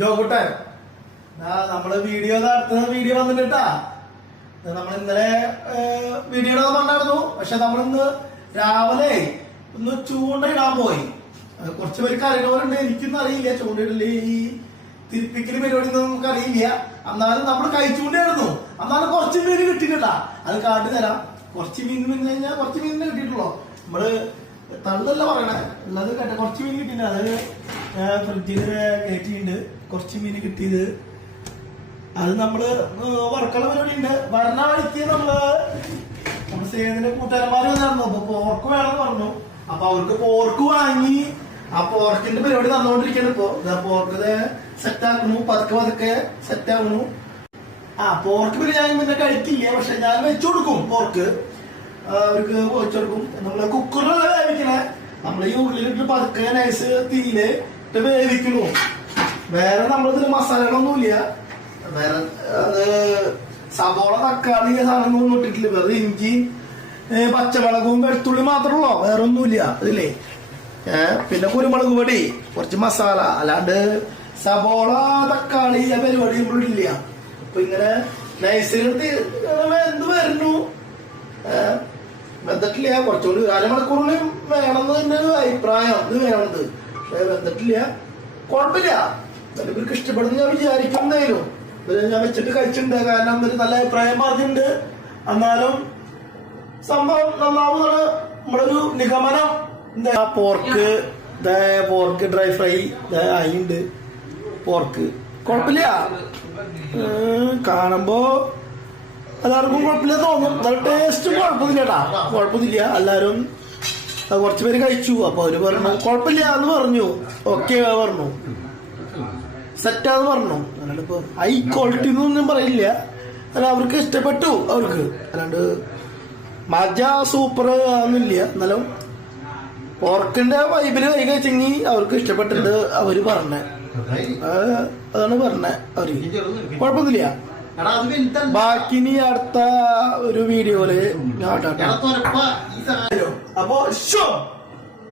ജോകുട്ടൻ നമ്മള് വീഡിയോ നടത്തുന്ന വീഡിയോ വന്നിട്ടാ. നമ്മൾ ഇന്നലെ വീഡിയോ ഉണ്ടായിരുന്നു. പക്ഷെ നമ്മളിന്ന് രാവിലെ ഒന്ന് ചൂണ്ടയിടാൻ പോയി. കുറച്ച് പേർക്ക് അറിയണവരുണ്ട്, എനിക്കൊന്നും അറിയില്ല. ചൂണ്ടയിടല് ഈ തിരിപ്പിക്കല് പരിപാടി നമുക്ക് അറിയില്ല. എന്നാലും നമ്മൾ കഴിച്ചുകൊണ്ടായിരുന്നു. എന്നാലും കുറച്ച് മീൻ കിട്ടിയിട്ടാ. അത് കാട്ടി തരാം. കുറച്ച് മീൻ കഴിഞ്ഞാൽ കുറച്ച് മീനിനെ കിട്ടിയിട്ടുള്ളൂ. നമ്മള് തള്ളല്ല പറയണേ, ഉള്ളത് കേട്ടെ. കുറച്ച് മീൻ കിട്ടിയില്ല. അത് ഫ്രിഡ്ജിൽ കയറ്റിയിട്ടുണ്ട്. കുറച്ച് മീൻ കിട്ടിയത് അത് നമ്മള് വറക്കുള്ള പരിപാടി ഉണ്ട്. വരണ വഴിക്ക് നമ്മുടെ സേനന്റെ കൂട്ടുകാരന്മാര് വന്നിരുന്നു. അപ്പൊ പോർക്ക് വേണമെന്ന് പറഞ്ഞു. അപ്പൊ അവർക്ക് പോർക്ക് വാങ്ങി ആ പോർക്കിന്റെ പരിപാടി തന്നുകൊണ്ടിരിക്കണം. ഇപ്പൊ പോർക്ക് സെറ്റ് ആക്കുന്നു, പതുക്കെ സെറ്റ് ആകുന്നു. പോർക്ക് പിന്നെ ഞാൻ പിന്നെ കഴിക്കില്ല. പക്ഷെ ഞാൻ വെച്ചു കൊടുക്കും. പോർക്ക് അവർക്ക് വെച്ചു കൊടുക്കും. നമ്മള് കുക്കറിലല്ല വേവിക്കണേ. നമ്മൾ ഈ ഉള്ളിലിട്ട് പതുക്കെ നൈസ് തീയില് ഇട്ട് വേവിക്കുന്നു. വേറെ നമ്മളിതില് മസാലകളൊന്നുമില്ല. വേറെ സവോള, തക്കാളി സാധനങ്ങളൊന്നും ഇട്ടിട്ടില്ല. വെറുതെ ഇഞ്ചി, പച്ചമുളകും വെളുത്തുള്ളി മാത്രമുള്ളൂ. വേറെ ഒന്നുമില്ല ഇതില്ലേ. പിന്നെ കുരുമുളക് പൊടി, കുറച്ച് മസാല. അല്ലാണ്ട് സവോള, തക്കാളി ആ പരിപാടി നമ്മളില്ല. അപ്പൊ ഇങ്ങനെ നൈസിലെടുത്ത് എന്ത് വരുന്നു വെന്തിട്ടില്ല. കുറച്ചുകൂടി അരമണിക്കൂറിന് വേണമെന്ന് തന്നെ ഒരു അഭിപ്രായം. ഇത് വേണമെന്നത് പക്ഷെ വെന്തിട്ടില്ല. കുഴപ്പമില്ല. ഇവർക്ക് ഇഷ്ടപ്പെടുന്ന ഞാൻ വിചാരിക്കും. എന്തായാലും ഞാൻ വെച്ചിട്ട് കഴിച്ചിട്ടുണ്ട്. കാരണം ഒരു നല്ല അഭിപ്രായം പറഞ്ഞിട്ടുണ്ട്. എന്നാലും സംഭവം നന്നാവുന്നതാണ് നമ്മുടെ ഒരു നിഗമനം. പോർക്ക് ഡ്രൈ ഫ്രൈ ആയിണ്ട്. പോർക്ക് കുഴപ്പമില്ല. കാണുമ്പോ എല്ലാവർക്കും കുഴപ്പമില്ല തോന്നും. നല്ല ടേസ്റ്റും കുഴപ്പമില്ല കേട്ടാ. കുഴപ്പമില്ല. എല്ലാരും കുറച്ച് പേര് കഴിച്ചു. അപ്പൊ അവര് പറഞ്ഞു കുഴപ്പമില്ല എന്ന് പറഞ്ഞു. ഓക്കെ പറഞ്ഞു, സെറ്റാന്ന് പറഞ്ഞു. അല്ലാണ്ട് ഇപ്പൊ ഹൈ ക്വാളിറ്റി എന്നൊന്നും പറയില്ല. അല്ല, അവർക്ക് ഇഷ്ടപ്പെട്ടു. അവർക്ക് അല്ലാണ്ട് മജ സൂപ്പർ ആവുന്നില്ല. എന്നാലും പോർക്കിന്റെ വൈബില് കൈ കഴിച്ചെങ്കിൽ അവർക്ക് ഇഷ്ടപ്പെട്ടിട്ട് അവര് പറഞ്ഞേ. അതാണ് പറഞ്ഞേ. അവര് കുഴപ്പമൊന്നുമില്ല. ബാക്കി ഇനി അടുത്ത ഒരു വീഡിയോയില് ഞാൻ അപ്പോ